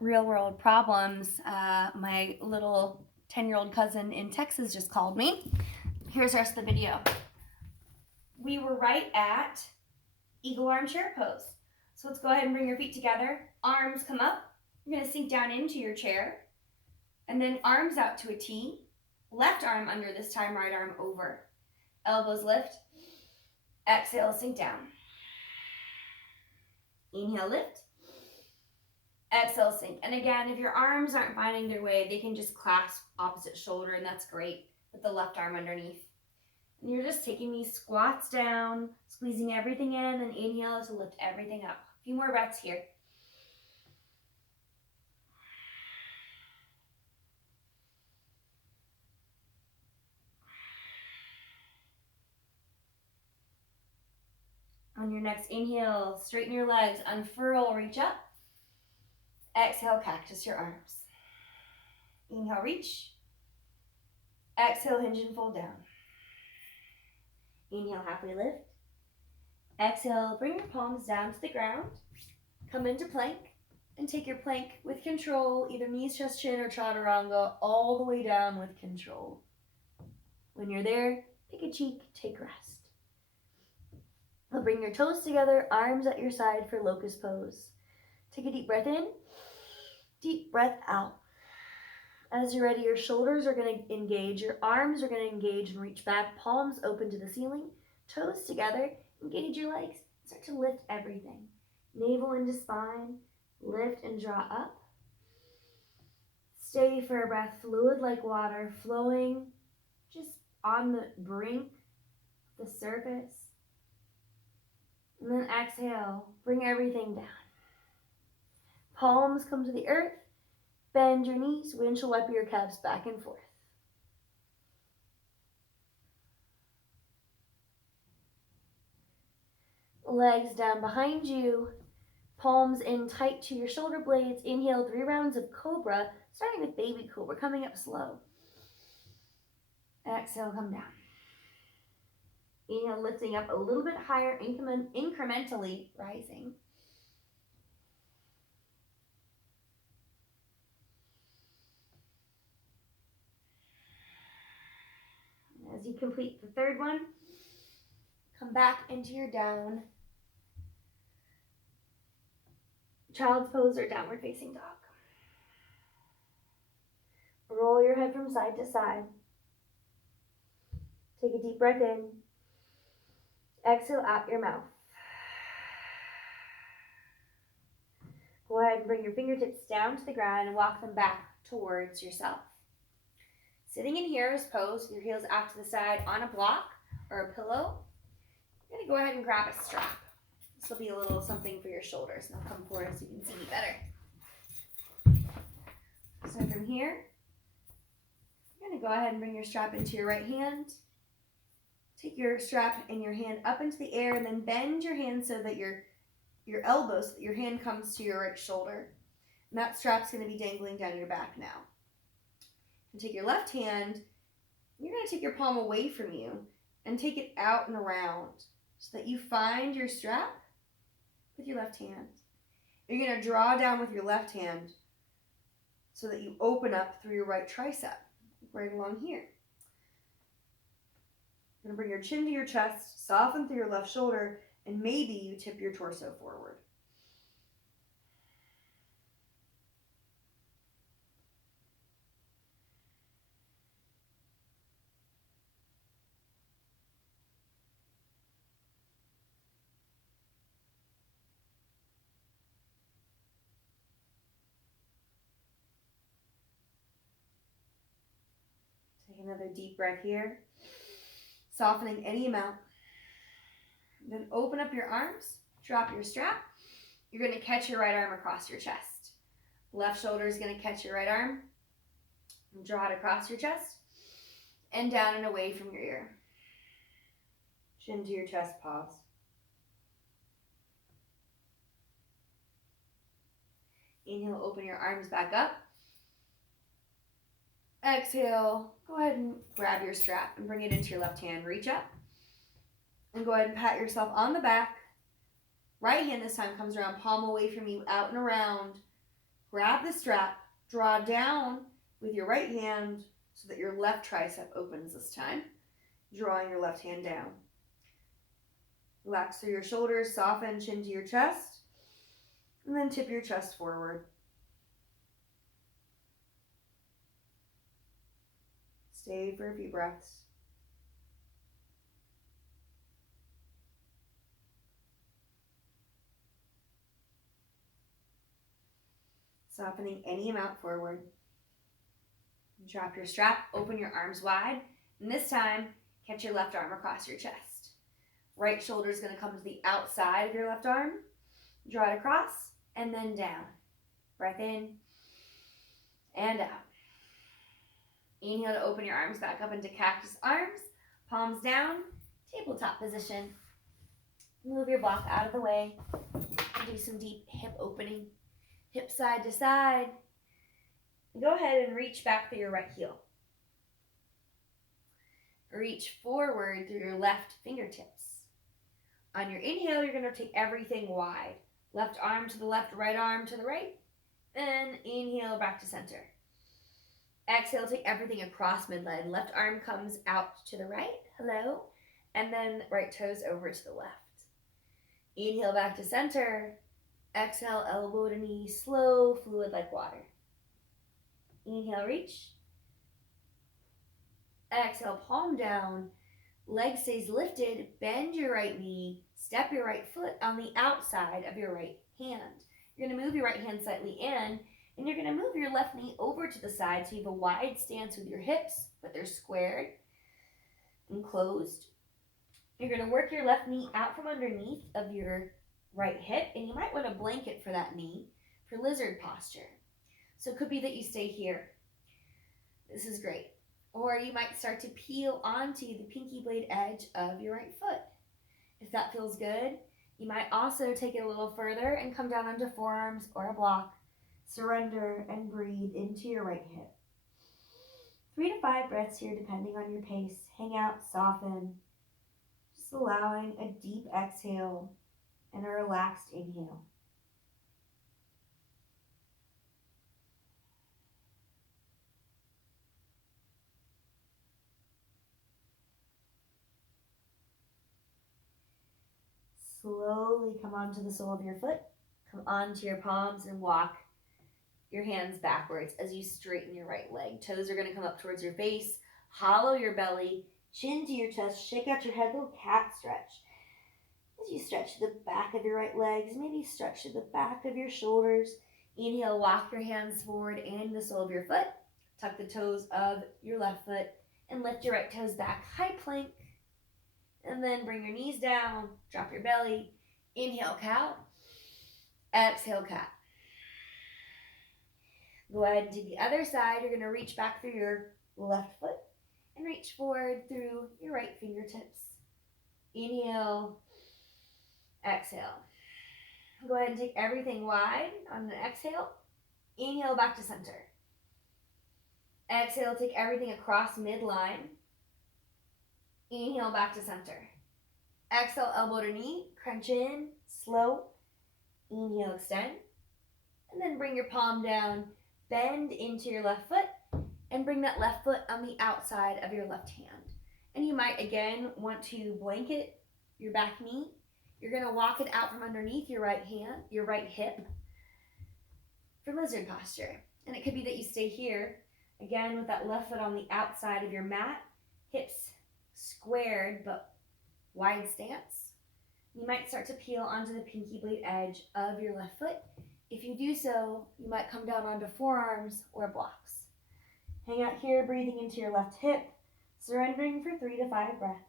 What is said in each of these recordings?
real world problems. My little 10-year-old cousin in Texas just called me. Here's the rest of the video. We were right at eagle arm chair pose. So let's go ahead and bring your feet together. Arms come up. You're going to sink down into your chair. And then arms out to a T. Left arm under this time, right arm over. Elbows lift. Exhale, sink down. Inhale, lift. Exhale, sink. And again, if your arms aren't finding their way, they can just clasp opposite shoulder, and that's great, with the left arm underneath. And you're just taking these squats down, squeezing everything in, and inhale to lift everything up. A few more breaths here. On your next inhale, straighten your legs, unfurl, reach up. Exhale, cactus your arms. Inhale, reach. Exhale, hinge and fold down. Inhale, halfway lift. Exhale, bring your palms down to the ground. Come into plank and take your plank with control, either knees, chest, chin, or chaturanga, all the way down with control. When you're there, pick a cheek, take rest. Now bring your toes together, arms at your side for locust pose. Take a deep breath in, deep breath out. As you're ready, your shoulders are going to engage, your arms are going to engage and reach back, palms open to the ceiling, toes together, engage your legs. Start to lift everything. Navel into spine, lift and draw up. Stay for a breath, fluid like water, flowing just on the brink, the surface. And then exhale, bring everything down. Palms come to the earth, bend your knees, windshield wiper your calves back and forth. Legs down behind you, palms in tight to your shoulder blades. Inhale 3 rounds of Cobra, starting with baby Cobra, coming up slow. Exhale, come down. Inhale, lifting up a little bit higher, incrementally rising. As you complete the third one, come back into your down child's pose or downward facing dog. Roll your head from side to side. Take a deep breath in. Exhale out your mouth. Go ahead and bring your fingertips down to the ground and walk them back towards yourself. Sitting in hero's pose with your heels out to the side on a block or a pillow, you're going to go ahead and grab a strap. This will be a little something for your shoulders, and I'll come forward so you can see me better. So from here, you're going to go ahead and bring your strap into your right hand. Take your strap in your hand up into the air, and then bend your hand so that your elbow, so that your hand comes to your right shoulder. And that strap's going to be dangling down your back now. And take your left hand, you're going to take your palm away from you and take it out and around so that you find your strap with your left hand. You're going to draw down with your left hand so that you open up through your right tricep, right along here. You're going to bring your chin to your chest, soften through your left shoulder, and maybe you tip your torso forward. Take another deep breath here, softening any amount. Then open up your arms, drop your strap. You're going to catch your right arm across your chest. Left shoulder is going to catch your right arm, and draw it across your chest, and down and away from your ear. Chin to your chest, pause. Inhale, open your arms back up. Exhale, go ahead and grab your strap and bring it into your left hand. Reach up and go ahead and pat yourself on the back. Right hand this time comes around, palm away from you, out and around grab the strap, draw down with your right hand so that your left tricep opens this time, drawing your left hand down. Relax through your shoulders, soften chin to your chest, and then tip your chest forward. Stay for a few breaths. Softening any amount forward. Drop your strap, open your arms wide, and this time, catch your left arm across your chest. Right shoulder is going to come to the outside of your left arm. Draw it across, and then down. Breath in, and out. Inhale to open your arms back up into cactus arms, palms down, tabletop position. Move your block out of the way. Do some deep hip opening. Hip side to side. Go ahead and reach back through your right heel. Reach forward through your left fingertips. On your inhale, you're going to take everything wide. Left arm to the left, right arm to the right. Then inhale back to center. Exhale, take everything across midline. Left arm comes out to the right. Hello. And then right toes over to the left. Inhale back to center. Exhale, elbow to knee, slow, fluid like water. Inhale, reach. Exhale, palm down. Leg stays lifted. Bend your right knee. Step your right foot on the outside of your right hand. You're going to move your right hand slightly in, and you're going to move your left knee over to the side so you have a wide stance with your hips, but they're squared and closed. You're going to work your left knee out from underneath of your right hip, and you might want a blanket for that knee for lizard posture. So it could be that you stay here. This is great. Or you might start to peel onto the pinky blade edge of your right foot. If that feels good, you might also take it a little further and come down onto forearms or a block. Surrender and breathe into your right hip. 3 to 5 breaths here depending on your pace. Hang out, soften. Just allowing a deep exhale and a relaxed inhale. Slowly come onto the sole of your foot. Come onto your palms and walk your hands backwards as you straighten your right leg. Toes are going to come up towards your face. Hollow your belly. Chin to your chest. Shake out your head. Little cat stretch. As you stretch the back of your right legs, maybe stretch to the back of your shoulders. Inhale, walk your hands forward and the sole of your foot. Tuck the toes of your left foot and lift your right toes back. High plank. And then bring your knees down. Drop your belly. Inhale, cow. Exhale, cat. Go ahead and to the other side. You're going to reach back through your left foot and reach forward through your right fingertips. Inhale. Exhale. Go ahead and take everything wide on an exhale. Inhale back to center. Exhale, take everything across midline. Inhale back to center. Exhale, elbow to knee. Crunch in, slow. Inhale, extend. And then bring your palm down. Bend into your left foot. And bring that left foot on the outside of your left hand. And you might, again, want to blanket your back knee. You're going to walk it out from underneath your right hand, your right hip for lizard posture. And it could be that you stay here, again, with that left foot on the outside of your mat, hips squared but wide stance. You might start to peel onto the pinky blade edge of your left foot. If you do so, you might come down onto forearms or blocks. Hang out here, breathing into your left hip, surrendering for 3 to 5 breaths.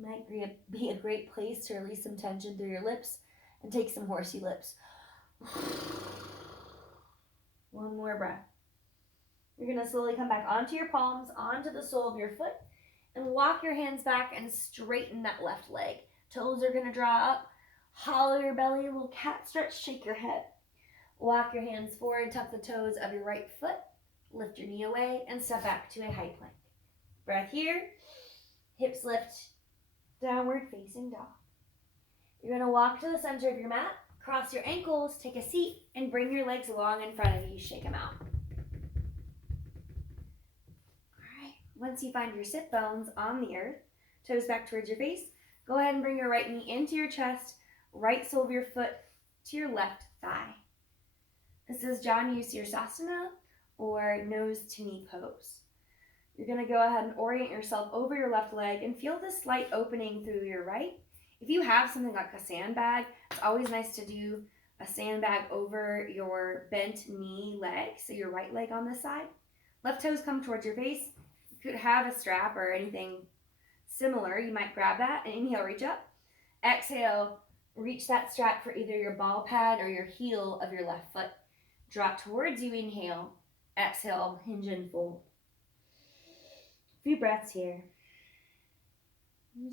Might be a great place to release some tension through your lips and take some horsey lips. One more breath. You're going to slowly come back onto your palms, onto the sole of your foot, and walk your hands back and straighten that left leg. Toes are going to draw up. Hollow your belly, a little cat stretch, shake your head. Walk your hands forward, tuck the toes of your right foot. Lift your knee away and step back to a high plank. Breath here. Hips lift, downward facing dog. You're going to walk to the center of your mat, cross your ankles, take a seat, and bring your legs long in front of you. Shake them out. All right. Once you find your sit bones on the earth, toes back towards your face, go ahead and bring your right knee into your chest, right sole of your foot to your left thigh. This is Shavasana or nose to knee pose. You're going to go ahead and orient yourself over your left leg and feel this slight opening through your right. If you have something like a sandbag, it's always nice to do a sandbag over your bent knee leg, so your right leg on this side. Left toes come towards your face. You could have a strap or anything similar. You might grab that and inhale, reach up. Exhale, reach that strap for either your ball pad or your heel of your left foot. Drop towards you, inhale. Exhale, hinge and fold. A few breaths here.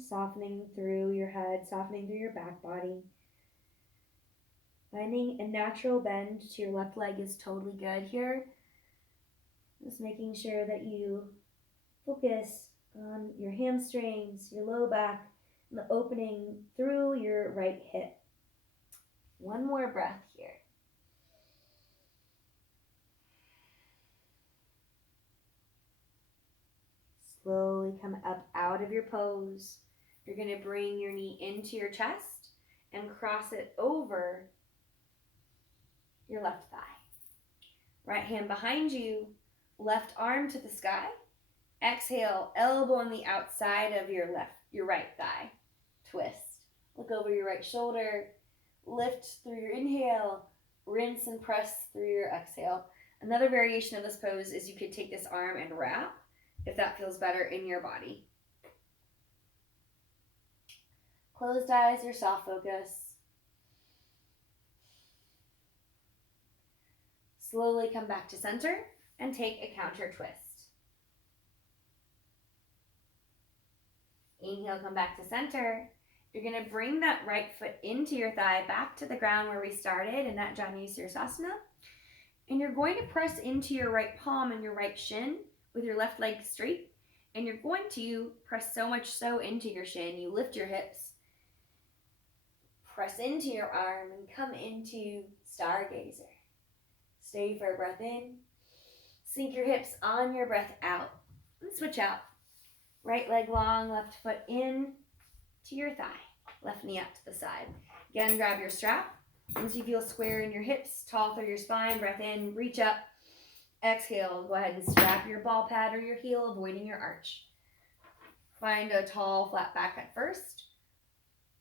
Softening through your head, softening through your back body. Finding a natural bend to your left leg is totally good here. Just making sure that you focus on your hamstrings, your low back, and the opening through your right hip. One more breath here. Slowly come up out of your pose. You're going to bring your knee into your chest and cross it over your left thigh. Right hand behind you, left arm to the sky. Exhale, elbow on the outside of your right thigh. Twist. Look over your right shoulder. Lift through your inhale. Rinse and press through your exhale. Another variation of this pose is you could take this arm and wrap, if that feels better in your body. Closed eyes or soft focus. Slowly come back to center and take a counter twist. Inhale, come back to center. You're going to bring that right foot into your thigh, back to the ground where we started in that Shavasana. And you're going to press into your right palm and your right shin with your left leg straight. And you're going to press so much so into your shin. You lift your hips. Press into your arm and come into Stargazer. Stay for a breath in. Sink your hips on your breath out. And switch out. Right leg long, left foot in to your thigh. Left knee up to the side. Again, grab your strap. Once you feel square in your hips, tall through your spine, breath in, reach up. Exhale, go ahead and strap your ball pad or your heel, avoiding your arch. Find a tall, flat back at first.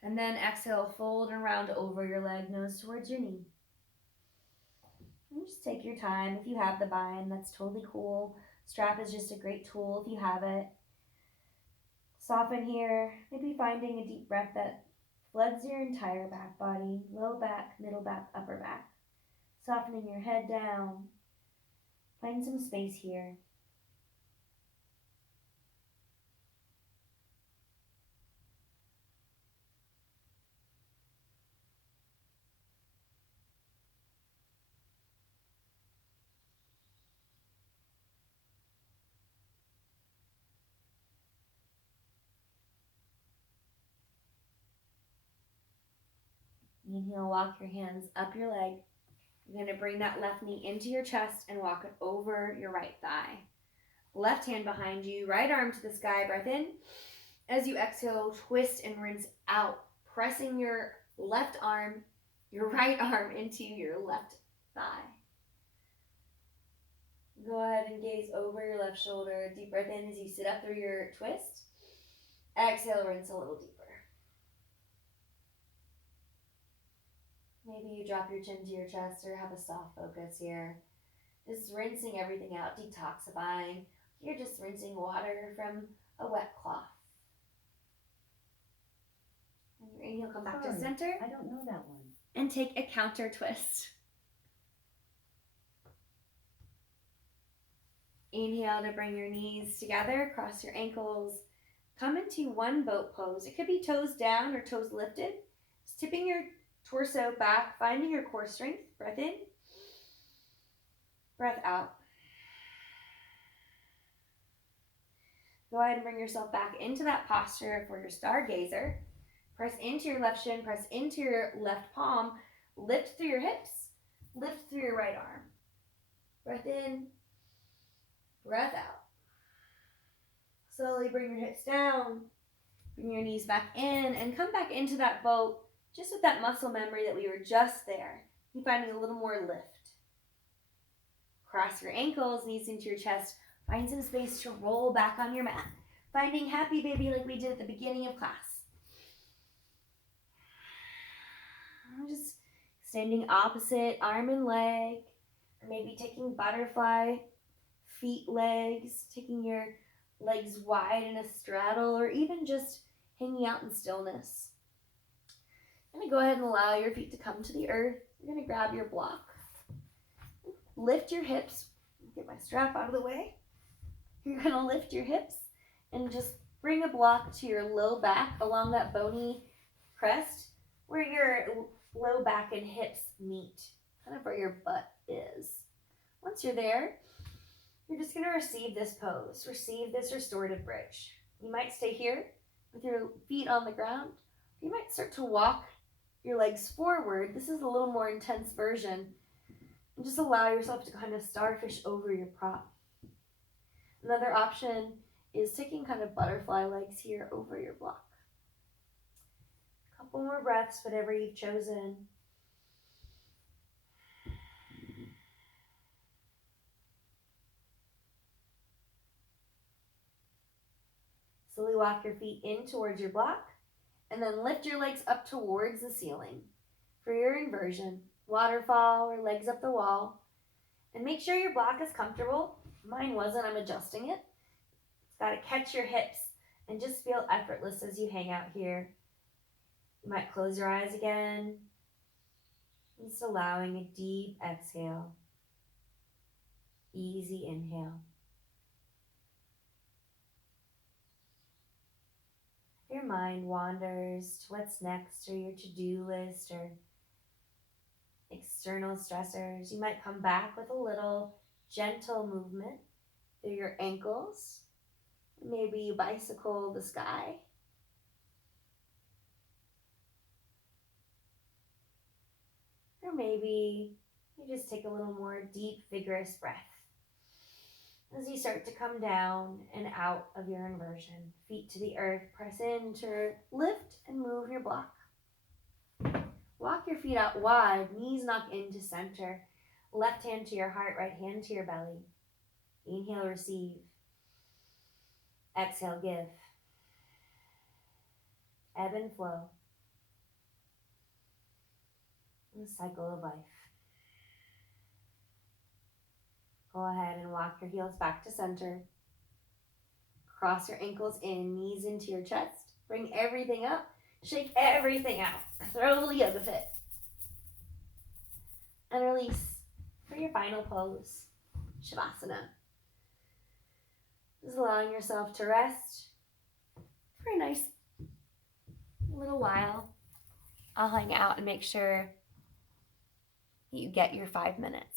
And then exhale, fold around over your leg, nose towards your knee. And just take your time. If you have the bind, that's totally cool. Strap is just a great tool if you have it. Soften here, maybe finding a deep breath that floods your entire back body, low back, middle back, upper back. Softening your head down. Find some space here. Inhale, walk your hands up your leg. You're going to bring that left knee into your chest and walk it over your right thigh. Left hand behind you, right arm to the sky, breath in. As you exhale, twist and rinse out, pressing your left arm, your right arm into your left thigh. Go ahead and gaze over your left shoulder. Deep breath in as you sit up through your twist. Exhale, rinse a little deeper. Maybe you drop your chin to your chest or have a soft focus here. Just rinsing everything out, detoxifying. You're just rinsing water from a wet cloth. And your inhale, come back to center. I don't know that one. And take a counter twist. Inhale to bring your knees together, cross your ankles. Come into one boat pose. It could be toes down or toes lifted. Just tipping your torso back, finding your core strength. Breath in. Breath out. Go ahead and bring yourself back into that posture for your Stargazer. Press into your left shin, press into your left palm, lift through your hips, lift through your right arm. Breath in, breath out. Slowly bring your hips down, bring your knees back in, and come back into that boat just with that muscle memory that we were just there. Keep finding a little more lift. Cross your ankles, knees into your chest. Find some space to roll back on your mat. Finding happy baby like we did at the beginning of class. Just extending opposite arm and leg. Or maybe taking butterfly, feet, legs. Taking your legs wide in a straddle, or even just hanging out in stillness. I'm going to go ahead and allow your feet to come to the earth. You're going to grab your block. Lift your hips. Get my strap out of the way. You're going to lift your hips and just bring a block to your low back along that bony crest where your low back and hips meet, kind of where your butt is. Once you're there, you're just going to receive this pose, receive this restorative bridge. You might stay here with your feet on the ground. You might start to walk your legs forward. This is a little more intense version. And just allow yourself to kind of starfish over your prop. Another option is taking kind of butterfly legs here over your block. A couple more breaths, whatever you've chosen. Slowly walk your feet in towards your block, and then lift your legs up towards the ceiling for your inversion. Waterfall or legs up the wall. And make sure your block is comfortable. Mine wasn't, I'm adjusting it. It's got to catch your hips and just feel effortless as you hang out here. You might close your eyes again. Just allowing a deep exhale. Easy inhale. Your mind wanders to what's next, or your to-do list, or external stressors. You might come back with a little gentle movement through your ankles. Maybe you bicycle the sky. Or maybe you just take a little more deep, vigorous breath as you start to come down and out of your inversion. Feet to the earth, press in to lift and move your block. Walk your feet out wide, knees knock into center. Left hand to your heart, right hand to your belly. Inhale, receive. Exhale, give. Ebb and flow. The cycle of life. Go ahead and walk your heels back to center. Cross your ankles in, knees into your chest. Bring everything up. Shake everything out. Throw the yoga fit. And release for your final pose, Shavasana. Just allowing yourself to rest for a nice little while. I'll hang out and make sure you get your 5 minutes.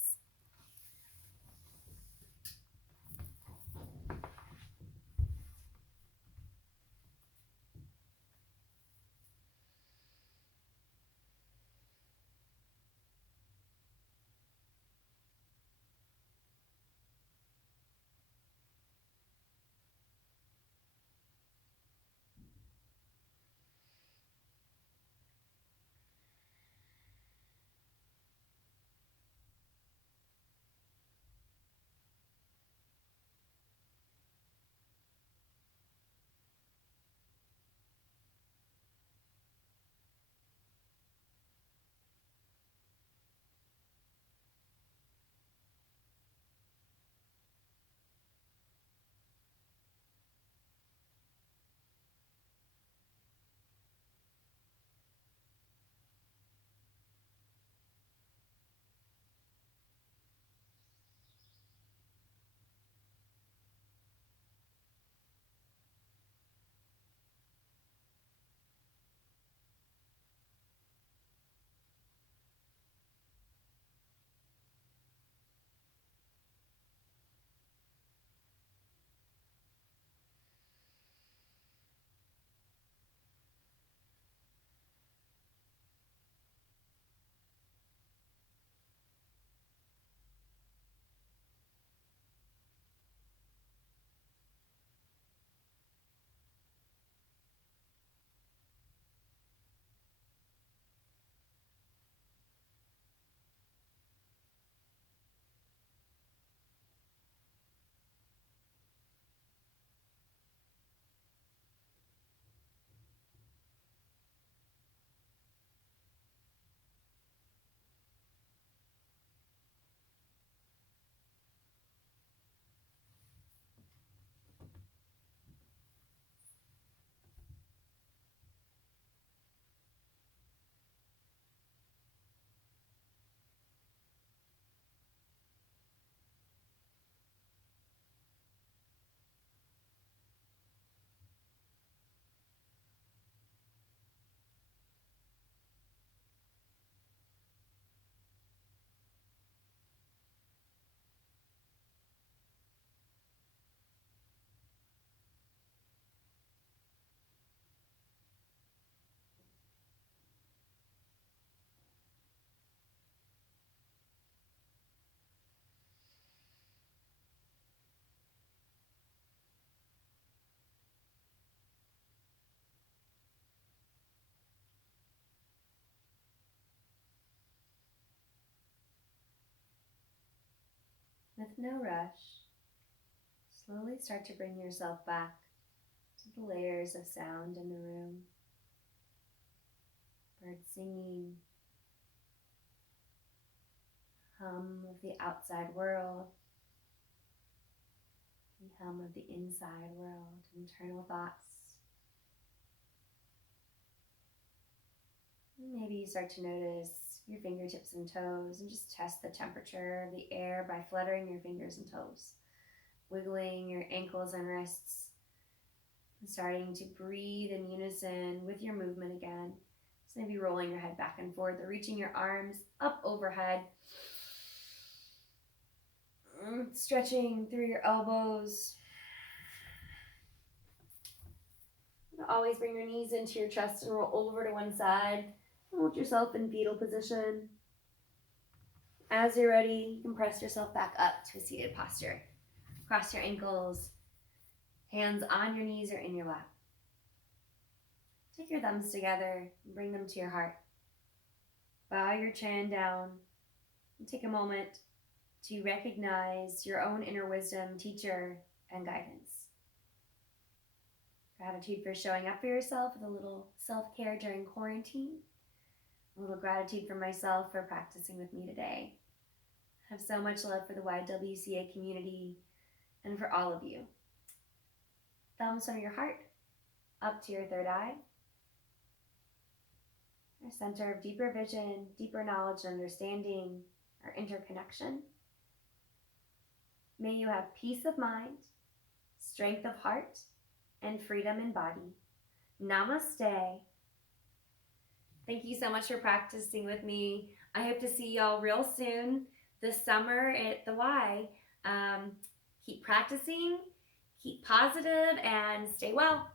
With no rush, slowly start to bring yourself back to the layers of sound in the room. Birds singing, hum of the outside world, the hum of the inside world, internal thoughts. Maybe you start to notice your fingertips and toes and just test the temperature of the air by fluttering your fingers and toes, wiggling your ankles and wrists, and starting to breathe in unison with your movement again. So maybe rolling your head back and forth or reaching your arms up overhead, stretching through your elbows. Always bring your knees into your chest and roll over to one side. Hold yourself in fetal position. As you're ready, you can press yourself back up to a seated posture. Cross your ankles, hands on your knees or in your lap. Take your thumbs together and bring them to your heart. Bow your chin down and take a moment to recognize your own inner wisdom, teacher, and guidance. Gratitude for showing up for yourself with a little self-care during quarantine. A little gratitude for myself for practicing with me today. I have so much love for the YWCA community and for all of you. Thumbs from your heart up to your third eye. Our center of deeper vision, deeper knowledge and understanding, our interconnection. May you have peace of mind, strength of heart, and freedom in body. Namaste. Thank you so much for practicing with me. I hope to see y'all real soon this summer at the Y. Keep practicing, keep positive, and stay well.